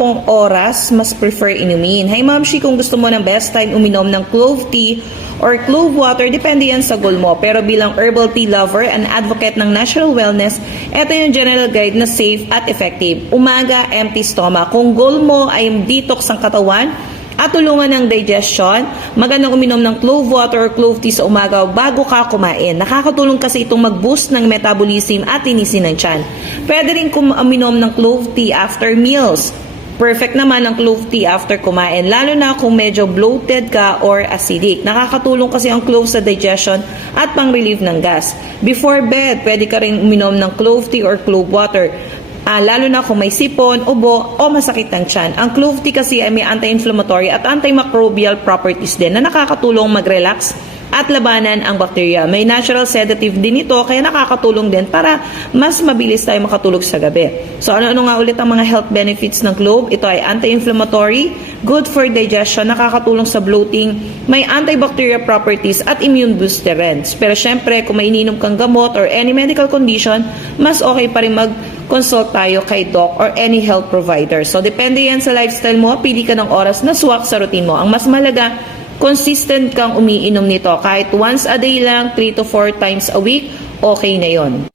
Kung oras mas prefer inumin. Hey Mamshi, kung gusto mo ng best time uminom ng clove tea or clove water, depende yan sa goal mo. Pero bilang herbal tea lover and advocate ng natural wellness, ito yung general guide na safe at effective. Umaga, empty stomach. Kung goal mo ay detox ang katawan at tulungan ng digestion, magandang uminom ng clove water or clove tea sa umaga bago ka kumain. Nakakatulong kasi itong mag-boost ng metabolism at linisin ng tiyan. Pwede rin uminom ng clove tea after meals. Perfect naman ang clove tea after kumain, lalo na kung medyo bloated ka or acidic. Nakakatulong kasi ang clove sa digestion at pang-relieve ng gas. Before bed, pwede ka rin uminom ng clove tea or clove water. Lalo na kung may sipon, ubo, o masakit ng tiyan. Ang clove tea kasi ay may anti-inflammatory at antimicrobial properties din na nakakatulong mag-relax at labanan ang bakterya. May natural sedative din ito, kaya nakakatulong din para mas mabilis tayo makatulog sa gabi. So ano-ano nga ulit ang mga health benefits ng clove? Ito ay anti-inflammatory, good for digestion, nakakatulong sa bloating, may antibacterial properties at immune booster rin. Pero syempre, kung may ininom kang gamot or any medical condition, mas okay pa rin mag-consult tayo kay doc or any health provider. So depende yan sa lifestyle mo, pili ka ng oras na swak sa routine mo. Ang mas malaga, consistent kang umiinom nito. Kahit once a day lang, 3 to 4 times a week, okay na yon.